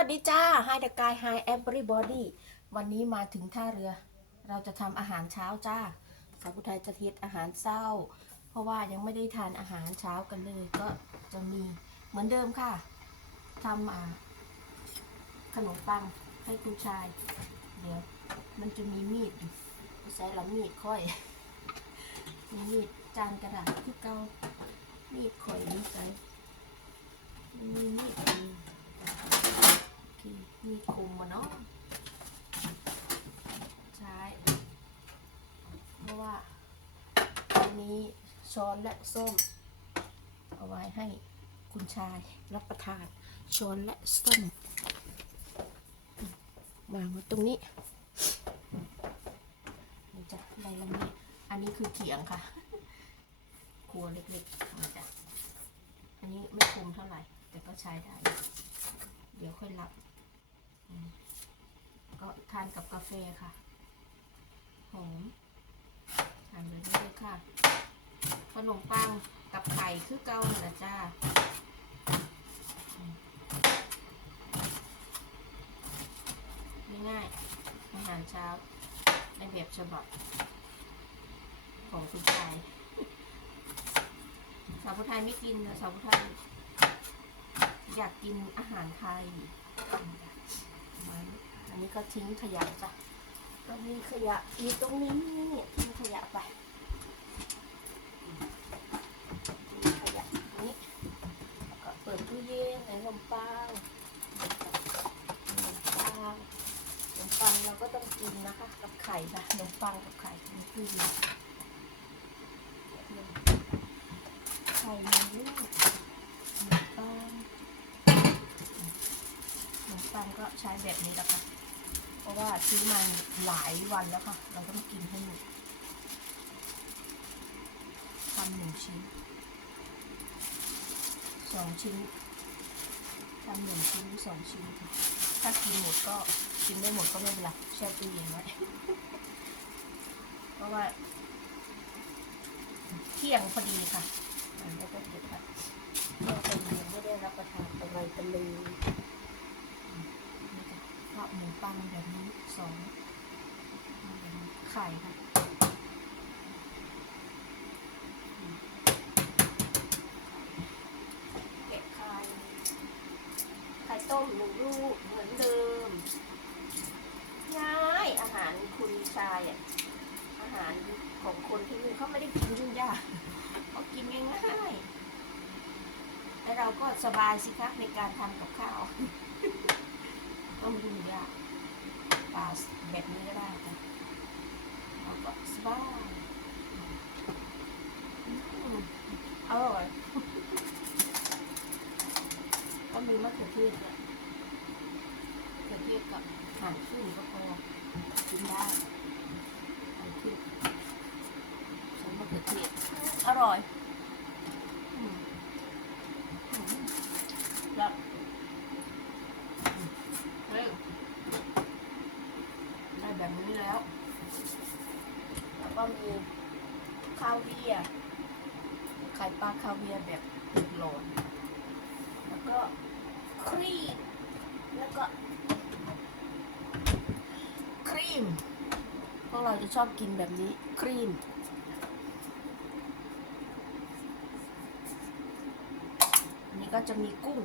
วัสดีจ้า Hi the guy Hi everybody วันนี้มาถึงท่าเรือ เราจะทำอาหารเช้าจ้าสาวผู้ไทยจะเทศอาหารเช้า เพราะว่ายังไม่ได้ทานอาหารเช้ากันเลย ก็จะมีเหมือนเดิมค่ะทำขนมปังให้คุณชาย เดี๋ยวมันจะมีมีดใช้ละมีดค่อย มีมีดจานกระดาษที่เกามีดข่อยนี่ใส่มันมีมีด อันนี้โอเคมีคมมาเนาะใช้เพราะว่าอันนี้ช้อนและส้ม เอาไว้ให้คุณชายรับประทานช้อนและส้มวางไว้ตรงนี้นี่จ้ะใบละมีอันนี้คือเขียงค่ะครัวเล็กๆนี่จ้ะอันนี้ไม่คมเท่าไหร่ แต่ก็ใช้ได้ เดี๋ยวค่อยรับ ก็ทานกับกาแฟค่ะ หอมทานแบบนี้เลยค่ะ ขนมปังกับไข่คือเกานั่นแหละจ้าง่ายๆอาหารเช้าในแบบฉบับของคุณชายสาวผู้ไทยไม่กินนะสาวผู้ไทยอยากกินอาหารไทย นี้ก็ทิ้งขยะจ้ะก็มีขยะอยู่ตรงนี้ทิ้งขยะไปทิ้งขยะนี้แล้ก็เปิดตู้เย็นใส่ขนมปังขนมปังขนมปังเราก็ต้องกินนะคะ กับไข่ค่ะขนมปังกับไข่ในตู้เย็นไข่ในลูกขนมปังขนมปังก็ใช้แบบนี้แหละค่ะ ราะว่าซื้อมาหลายวันแล้วค่ะ เราต้องกินให้หมดทำหนึ่งชิ้นสองชิ้นทำหนึ่งชิ้นหรือสองชิ้นค่ะถ้ากินหมดก็กินไม่หมดก็ไม่เป็นไรแช่ตู้เย็นไว้เพราะว่าเที่ยงพอดีค่ะมันก็จะเก็บค่ะเที่ยงพอดียังไม่ได้รับประทานอะไรกันเลย นี่จ้ะข้าวหมูปังแบบนี้สอง ไข่ค่ะแกะไข่ไข่ต้มหนึ่งลูกเหมือนเดิมง่ายอาหารคุณชายอะอาหารของคนที่นี่เขาไม่ได้กินยุ่งยากเขากินง่ายๆแล้วเราก็สบายสิครับในการทำกับข้าวต้องยุ่งยากปลาแบบนี้ก็ได้ค่ะ สบายอร่อยก็มีมะเขือเทศด้วยมะเขือเทศกับหั่นขึ้ก็พอกินได้หั่นขึ้นใช้มะเขือเทศอร่อยอืมอืมแล้ว เฮ้ยได้แบบนี้แล้ว แล้วก็มีข้าวเวียร์ไข่ียร์แบบโหลดแล้วก็ครีม แล้วก็ ครีม พวกเราจะชอบกินแบบนี้ครีมอันนี้ก็จะมีกุ้ง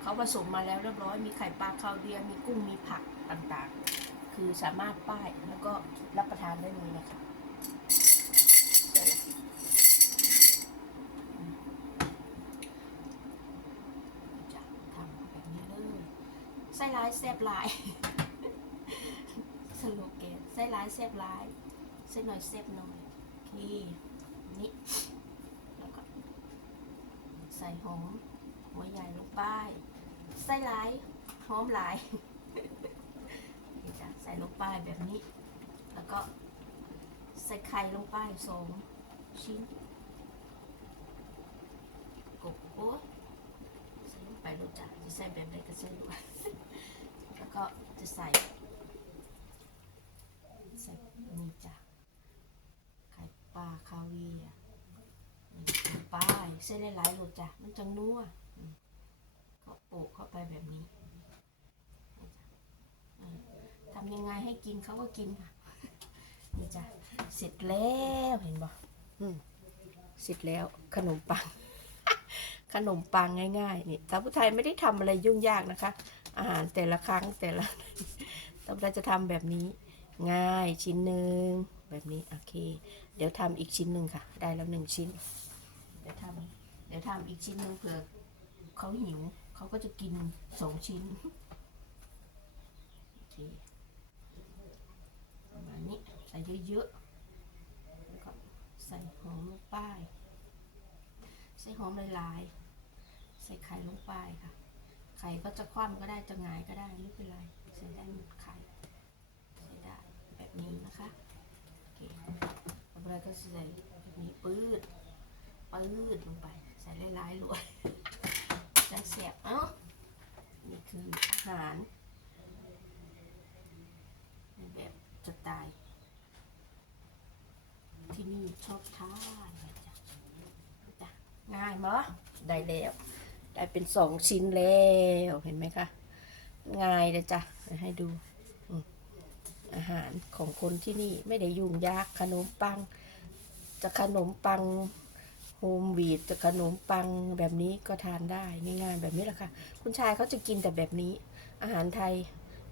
เขาผสมมาแล้วเรียบร้อย มีไข่ปลาคาวเวียร์มีกุ้ง มีผักต่างๆ คือสามารถป้ายแล้วก็รับประทานได้เลยนะคะเสร็จแล้วอืมจะทำแบบนี้เลยไส้ร้ายแซ่บหลายสโลแกนไส้ร้ายแซ่บหลายไส้หน่อยแซ่บหน่อยโอเคนี่แล้วก็ใส่หอมหัวใหญ่ลงไปไส้หลายหอมหลายนี่จ้ะใส่ลงไปแบบนี้ แล้วก็ใส่ไข่ลงไปสองชิ้นกบโอ้ยใส่ลงไปดูจ้ะจะใส่แบบใดก็ใส่ดูแล้ว ก็จะใส่ใส่นี่จ้ะไข่ปลาคาเวียร์นี่ลงไปใส่หลายๆหลดจ้ะมันจังนัวก็โปะเข้าไปแบบนี้ทำยังไงให้กินเขาก็กินค่ะนี่จ้ะเสร็จแล้วเห็นบ่อืมเสร็จแล้วขนมปัง ขนมปังง่ายๆนี่สาวผู้ไทยไม่ได้ทำอะไรยุ่งยากนะคะ อาหารแต่ละครั้งแต่ละสาวผู้ไทยจะทำแบบนี้ง่ายชิ้นหนึ่งแบบนี้ โอเค เดี๋ยวทำอีกชิ้นหนึ่งค่ะ ได้แล้วหนึ่งชิ้น เดี๋ยวทำเดี๋ยวทำอีกชิ้นหนึ่งเผื่อเขาหิวเขาก็จะกินสองชิ้นโอเคประมาณนี้ใส่เยอะๆแล้วก็ใส่หอมลงไปใส่หอมหลายๆ ใส่ไข่ลงไปค่ะ ข่ก็จะคว่ำก็ได้จะงายก็ได้ไม่เป็นไรใส่ได้หมดไข่ใส่ได้แบบนี้นะคะโอเคต่อไปก็ใส่แบบนี้ปืดปืดลงไป ใส่หลายๆรวยจะเสียบเอ้านี่คืออาหารในแบบสไตล์ที่นี่ชอบทานจ๊ะจ้ะง่ายมั้ยได้แล้ว ได้เป็นสองชิ้นแล้วเห็นไหมคะง่ายเลยจ้ะให้ดูอาหารของคนที่นี่ไม่ได้ยุ่งยากขนมปัง จะขนมปังโฮมวีดจะขนมปังแบบนี้ก็ทานได้ง่ายๆแบบนี้แหละค่ะ คุณชายเขาจะกินแต่แบบนี้ อาหารไทย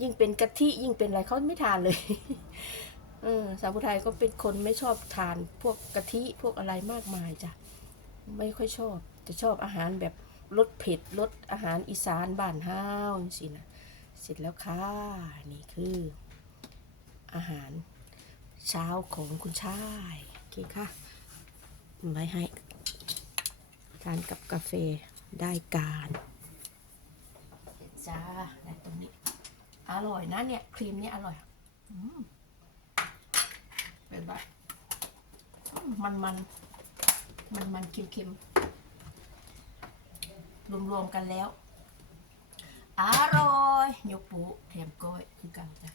ยิ่งเป็นกะทิยิ่งเป็นอะไรเขาไม่ทานเลยเออสาวผู้ไทยก็เป็นคนไม่ชอบทานพวกกะทิพวกอะไรมากมายจ้ะไม่ค่อยชอบจะชอบอาหารแบบ รสเผ็ดรสอาหารอีสานบ้านห้าวสินะเสร็จแล้วค่ะ นี่คืออาหารเช้าของคุณชายโอเคค่ะไว้ให้ทานกับกาแฟได้การจ้าได้ตรงนี้ อร่อยนะเนี่ย ครีมนี่อร่อยอเป็นแบบมันมันมันมันๆเค็มๆ รวมๆกันแล้วอร่อยยกปูแถมก้อยคือกันจ้ะ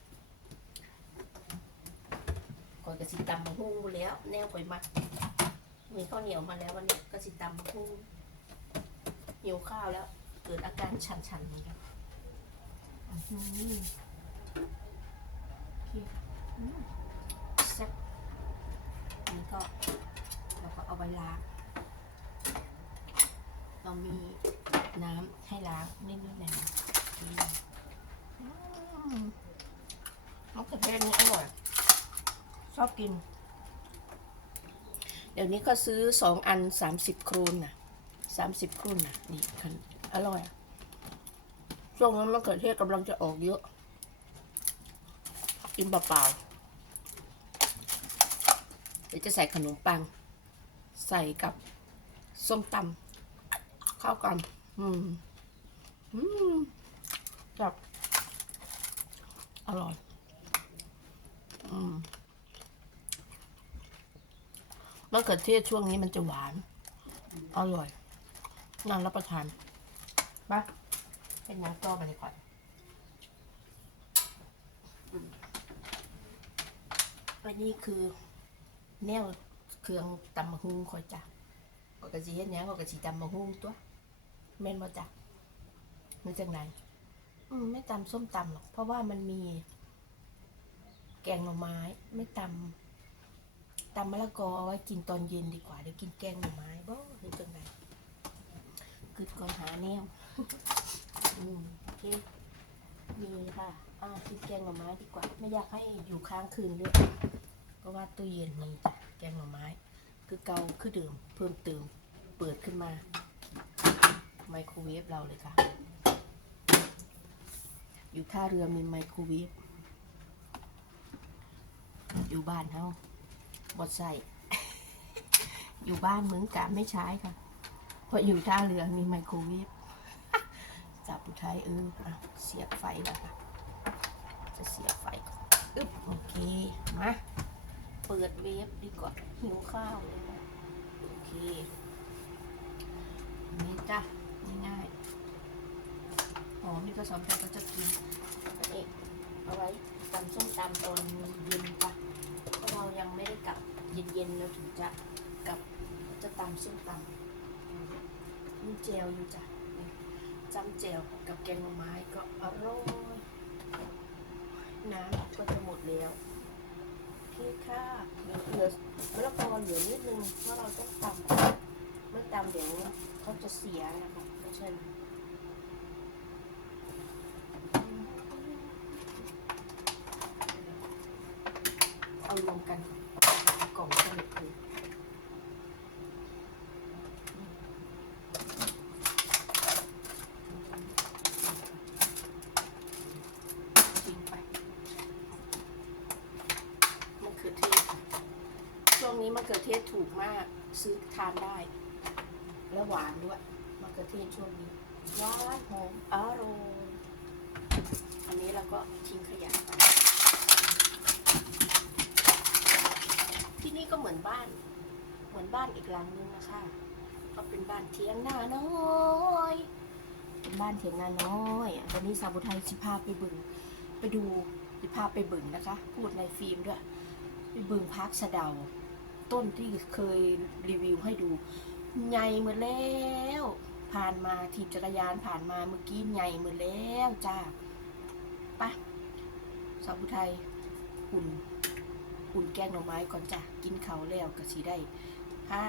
ก้อยกระสิตำมะฮุ่งแล้ว แนวก้อยมักมีข้าวเหนียวมาแล้ววันนี้กระสิตำมะฮุ่งหิวข้าวแล้ว เกิดอาการชันๆเหมือนกันอื้มแซ่บอันนี้ก็เราก็เอาไว้ล้าง เรามีน้ำให้ล้างนิดๆหน่อยๆอืมอืมมะเขือเทศนี่อร่อย ชอบกิน เดี๋ยวนี้ก็ซื้อสองอันสามสิบครูนนะสามสิบครูนนะนี่คันอร่อยอะช่วงนั้นมะเขือเทศกำลังจะออกเยอะ กินเปล่าๆเดี๋ยวจะใส่ขนมปัง ใส่กับส้มตำ เข้ากัน อืม อืมแบบอร่อย อืมมะเขือเทศช่วงนี้มันจะหวาน อร่อยน่ารับประทานปะเป็นน้ำต้อไปเลยก่อนอืมอันนี้คือ แนวเครื่องตำมะฮุงคอยจ้ะก็กะสิเฮ็ดหยังก็กะสิตำมะฮุงตัว แม่นบ่จ้ะมันจังไดอืมไม่ตำส้มตำหรอก เพราะว่ามันมี แกงหน่อไม้ ไม่ตำตำมะละกอเอาไว้กินตอนเย็นดีกว่าเดี๋ยวกินแกงหน่อไม้บ่เฮ็ดจังไดคือก่อนหาแนวอืมโอเคมีค่ะอ่ากินแกงหน่อไม้ดีกว่า ไม่อยากให้อยู่ค้างคืนด้วยเพราะว่าตู้เย็นมีจ้ะแกงหน่อไม้ คือเกาคือดื่มเพิ่มเติมเปิดขึ้นมา ไมโครเวฟเราเลยค่ะ อยู่ท่าเรือมีไมโครเวฟ อยู่บ้านเฮาบดใส่อยู่บ้านเหมือนกันไม่ใช้ค่ะ เพราะอยู่ท่าเรือมีไมโครเวฟจับผู้ไทยเออเสียบไฟแล้วค่ะ จะเสียบไฟก่อนอึ๊บโอเค มา เปิดเวฟดีกว่าหิวข้าวเลยโอเคนี่จ้ะ อมนี่ก็สองคนก็จะกินอันนี้เอาไว้ตำส้มตำตอนเย็นปะเพราะเรายังไม่ได้กลับเย็นๆเราถึงจะกลับจะตำส้มตำมีเจลอยู่จ้ะจำเจลกับแกงหไม้ก็อร่อยน้ำก็ค่ะเหลือเหลือมะละกอเหลือนิดนึงเพราะเราต้องตำไม่ตำเดี๋ยวเขาจะเสียนะคะเพราะฉะนั้นเอารวมกันกล่องสนิทเลยทิ้งไปมะเขือเทศช่วงนี้มะเขือเทศถูกมากซื้อทานได้ และหวานด้วยมะเขือเทศช่วงนี้หวานหอมอร่อยอันนี้เราก็ทิ้งขยะไปที่นี่ก็เหมือนบ้าน เหมือนบ้านอีกหลังนึงนะคะ ก็เป็นบ้านเทียงนาน้อยเป็นบ้านเทียงนาน้อยอะตอนนี้สาวบุไทยสิพาไปบึง ไปดูสิพาไปบึงนะคะ พูดในฟิล์มด้วย ไปบึงพักสะเดา ต้นที่เคยรีวิวให้ดูใหญ่หมดแล้ว ผ่านมาถีบจักรยานผ่านมาเมื่อกี้ใหญ่หมดแล้วจ้าปะสาวผู้ไทยอุ่นอุ่นแกงหน่อไม้ก่อนจ้ะกินเขาแล้วก็สีได้ผ้า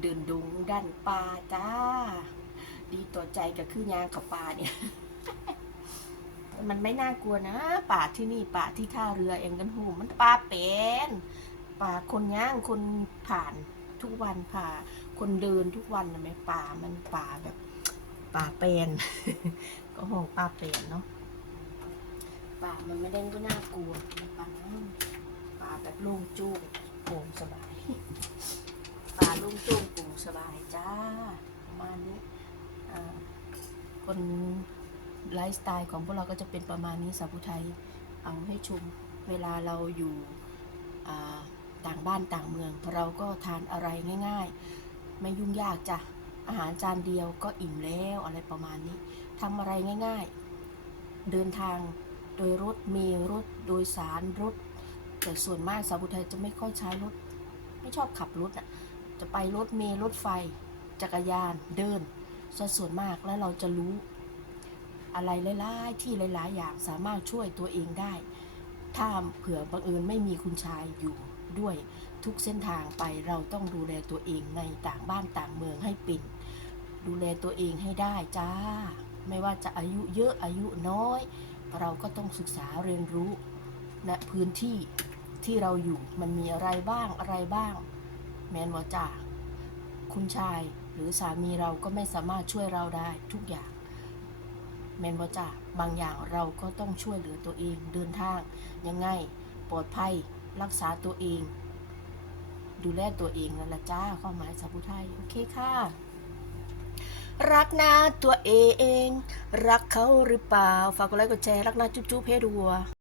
เดินดงดันป่าจ้า ดีต่อใจก็คือยางกับป่าเนี่ยมันไม่น่ากลัวนะ ป่าที่นี่ป่าที่ท่าเรือเองกันหูมันป่าเป็น ป่าคนย่างคนผ่านทุกวันผ่าคนเดินทุกวันนะแม่ป่ามันป่าแบบ ป่าเป็นก็ห้องป่าเป็นเนาะป่ามันไม่ได้ก็น่ากลัวป่าป่าแบบโล่งจุ้งโปร่งสบายป่าโล่งจุ้งโปร่งสบายจ้าประมาณนี้คนไลฟ์สไตล์ของพวกเราก็จะเป็นประมาณนี้สาวผู้ไทยเอาให้ชมเวลาเราอยู่อ่า ต่างบ้านต่างเมือง เราก็ทานอะไรง่าย ๆ ไม่ยุ่งยากจ้ะอาหารจานเดียวก็อิ่มแล้วอะไรประมาณนี้ทำอะไรง่าย ๆ เดินทางโดยรถมล์รถโดยสารรถ แต่ส่วนมากสาวบุไทยจะไม่ค่อยใช้รถ ไม่ชอบขับรถอะจะไปรถเมล์รถไฟ จักรยานเดินซะส่วนมากแล้วเราจะรู้ อะไรหลายๆที่หลายๆ อย่างสามารถช่วยตัวเองได้ ถ้าเผื่อบังเอิญไม่มีคุณชายอยู่ ด้วยทุกเส้นทางไปเราต้องดูแลตัวเองในต่างบ้านต่างเมืองให้เป็นดูแลตัวเองให้ได้จ้า ไม่ว่าจะอายุเยอะอายุน้อย เราก็ต้องศึกษาเรียนรู้ณพื้นที่ที่เราอยู่มันมีอะไรบ้างอะไรบ้าง แมนวาจาคุณชายหรือสามีเราก็ไม่สามารถช่วยเราได้ทุกอย่าง แมนวาจาบางอย่างเราก็ต้องช่วยเหลือตัวเองเดินทางยังไงปลอดภัย รักษาตัวเอง ดูแลตัวเองนั่นแหละจ้าความหมายสาวผู้ไทยโอเคค่ะ รักนาตัวเอง รักเขาหรือเปล่า ฝากกดไลค์กดแชร์รักนาจุ๊บจุ๊บเพดัว